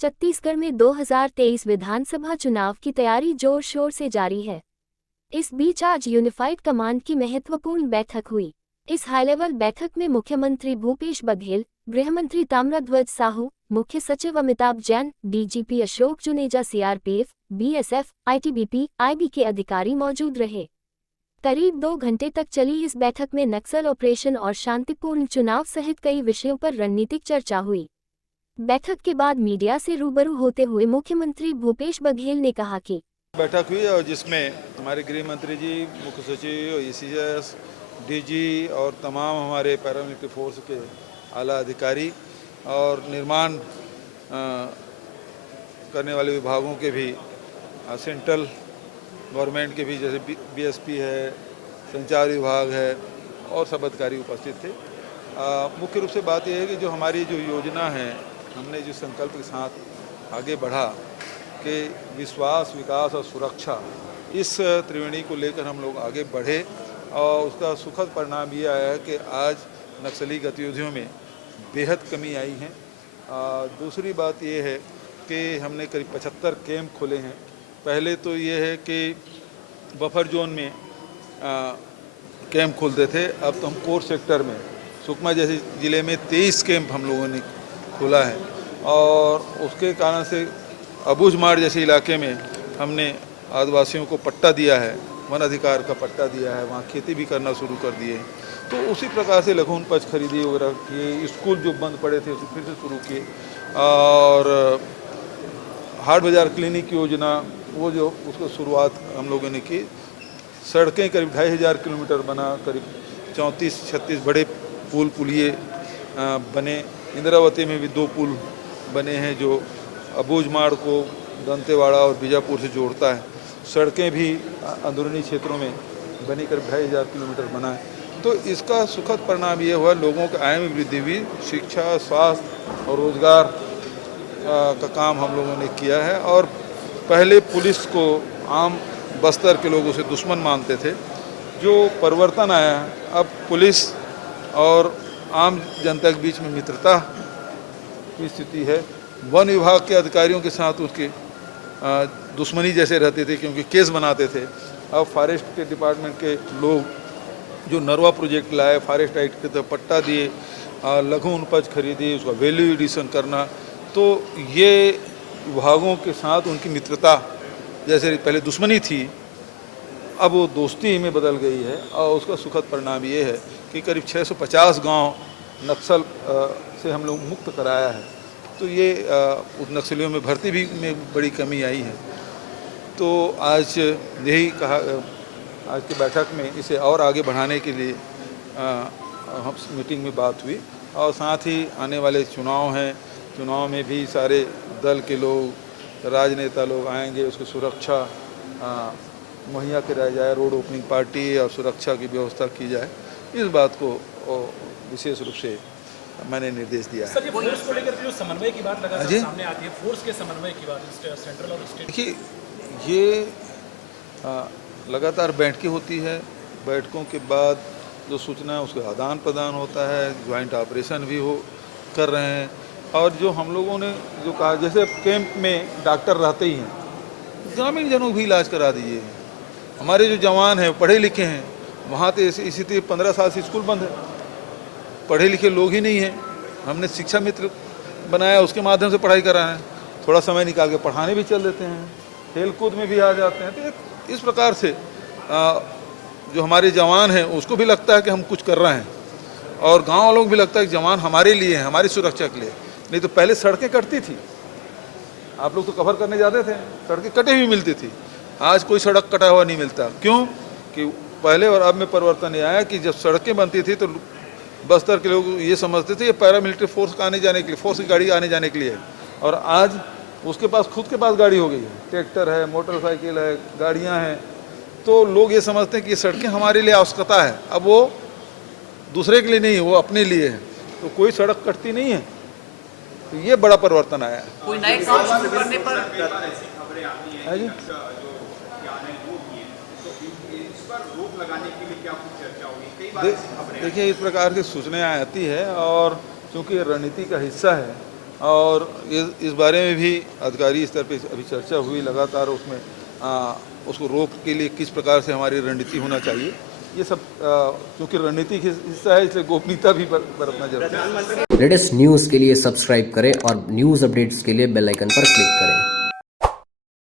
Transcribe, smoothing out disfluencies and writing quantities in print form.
छत्तीसगढ़ में 2023 विधानसभा चुनाव की तैयारी जोर शोर से जारी है। इस बीच आज यूनिफाइड कमांड की महत्वपूर्ण बैठक हुई। इस हाई लेवल बैठक में मुख्यमंत्री भूपेश बघेल, गृहमंत्री ताम्रध्वज साहू, मुख्य सचिव Amitabh Jain, DGP Ashok Juneja, CRPF, BSF, ITBP, IB के अधिकारी मौजूद रहे। करीब 2 घंटे तक चली इस बैठक में नक्सल ऑपरेशन और शांतिपूर्ण चुनाव सहित कई विषयों पर रणनीतिक चर्चा हुई। बैठक के बाद मीडिया से रूबरू होते हुए मुख्यमंत्री भूपेश बघेल ने कहा कि बैठक हुई और जिसमें हमारे गृह मंत्री जी, मुख्य सचिव, ईसीएस, डीजी और तमाम हमारे पैरामिलिट्री फोर्स के आला अधिकारी और निर्माण करने वाले विभागों के भी, सेंट्रल गवर्नमेंट के भी, जैसे बीएसपी है, संचार विभाग है और सब अधिकारी उपस्थित थे। मुख्य रूप से बात यह है कि जो हमारी जो योजना है, हमने जिस संकल्प के साथ आगे बढ़ा कि विश्वास, विकास और सुरक्षा, इस त्रिवेणी को लेकर हम लोग आगे बढ़े और उसका सुखद परिणाम ये आया है कि आज नक्सली गतिविधियों में बेहद कमी आई है। दूसरी बात ये है कि हमने करीब 75 कैंप खोले हैं। पहले तो ये है कि बफर जोन में कैंप खोलते थे, अब तो हम कोर सेक्टर में, सुकमा जैसे ज़िले में 23 कैंप हम लोगों ने खोला है और उसके कारण से अबूझमाड़ जैसे इलाके में हमने आदिवासियों को पट्टा दिया है, वन अधिकार का पट्टा दिया है, वहाँ खेती भी करना शुरू कर दिए। तो उसी प्रकार से लघु उपज खरीदी वगैरह किए, स्कूल जो बंद पड़े थे उसे फिर से शुरू किए और हाट बाज़ार क्लिनिक योजना, वो जो उसको शुरुआत हम लोगों ने की। सड़कें करीब 2500 किलोमीटर बना, करीब 34-36 बड़े पुलिये बने। इंद्रावती में भी 2 पुल बने हैं जो अबूझमाड़ को दंतेवाड़ा और बीजापुर से जोड़ता है। सड़कें भी अंदरूनी क्षेत्रों में बनी, करीब 2500 किलोमीटर बना है। तो इसका सुखद परिणाम ये हुआ, लोगों के आय में वृद्धि हुई, शिक्षा, स्वास्थ्य और रोजगार का काम हम लोगों ने किया है। और पहले पुलिस को आम बस्तर के लोग उसे दुश्मन मानते थे, जो परिवर्तन आया, अब पुलिस और आम जनता के बीच में मित्रता की स्थिति है। वन विभाग के अधिकारियों के साथ उसके दुश्मनी जैसे रहते थे क्योंकि केस बनाते थे। अब फॉरेस्ट के डिपार्टमेंट के लोग जो नरवा प्रोजेक्ट लाए, फॉरेस्ट एक्ट के तहत पट्टा दिए, लघु उपज खरीदी, उसका वैल्यू एडिशन करना, तो ये विभागों के साथ उनकी मित्रता, जैसे पहले दुश्मनी थी, अब वो दोस्ती में बदल गई है। और उसका सुखद परिणाम ये है कि करीब 650 गांव नक्सल से हम लोग मुक्त कराया है। तो ये उस नक्सलियों में भर्ती भी में बड़ी कमी आई है। तो आज यही कहा, आज की बैठक में इसे और आगे बढ़ाने के लिए हम मीटिंग में बात हुई और साथ ही आने वाले चुनाव हैं, चुनाव में भी सारे दल के लोग, राजनेता लोग आएंगे, उसकी सुरक्षा मुहैया कराई जाए, रोड ओपनिंग पार्टी और सुरक्षा की व्यवस्था की जाए, इस बात को विशेष रूप से मैंने निर्देश दिया है। सर, ये फोर्स को लेकर जो समन्वय की बात लगातार सामने आती है, फोर्स के समन्वय की बात, सेंट्रल और स्टेट। देखिए, ये लगातार बैठकें होती है, बैठकों के बाद जो सूचना है उसका आदान प्रदान होता है, ज्वाइंट ऑपरेशन भी कर रहे हैं। और जो हम लोगों ने जो कहा, जैसे कैंप में डॉक्टर रहते ही हैं, ग्रामीण जनों को भी इलाज करा दीजिए। हमारे जो जवान हैं पढ़े लिखे हैं, वहाँ तो इसी तरह 15 साल से स्कूल बंद है, पढ़े लिखे लोग ही नहीं हैं। हमने शिक्षा मित्र बनाया, उसके माध्यम से पढ़ाई करा है, थोड़ा समय निकाल के पढ़ाने भी चल देते हैं, खेल कूद में भी आ जाते हैं। तो इस प्रकार से जो हमारे जवान हैं उसको भी लगता है कि हम कुछ कर रहे हैं और गाँव वालों को भी लगता है कि जवान हमारे लिए हैं, हमारी सुरक्षा के लिए। नहीं तो पहले सड़कें कटती थी, आप लोग तो कवर करने जाते थे, सड़कें कटी हुई मिलती थी। आज कोई सड़क कटा हुआ नहीं मिलता। क्यों? कि पहले और अब में परिवर्तन ये आया कि जब सड़कें बनती थी तो बस्तर के लोग ये समझते थे ये पैरामिलिट्री फोर्स का आने जाने के लिए, फोर्स की गाड़ी आने जाने के लिए है। और आज उसके पास खुद के पास गाड़ी हो गई है, ट्रैक्टर है, मोटरसाइकिल है, गाड़ियाँ हैं। तो लोग ये समझते हैं कि ये सड़कें हमारे लिए आवश्यकता है, अब वो दूसरे के लिए नहीं, वो अपने लिए है। तो कोई सड़क कटती नहीं है। तो ये बड़ा परिवर्तन आया है। कोई नए काम शुरू करने पर है जी, देखिए, इस प्रकार की सूचनाएं आती है और चूँकि रणनीति का हिस्सा है और इस बारे में भी अधिकारी स्तर पे अभी चर्चा हुई लगातार, उसमें उसको रोक के लिए किस प्रकार से हमारी रणनीति होना चाहिए, ये सब क्योंकि रणनीति का हिस्सा है, इसलिए गोपनीयता भी बरतना जरूरी है। लेटेस्ट न्यूज़ के लिए सब्सक्राइब करें और न्यूज़ अपडेट्स के लिए बेल आइकन पर क्लिक करें।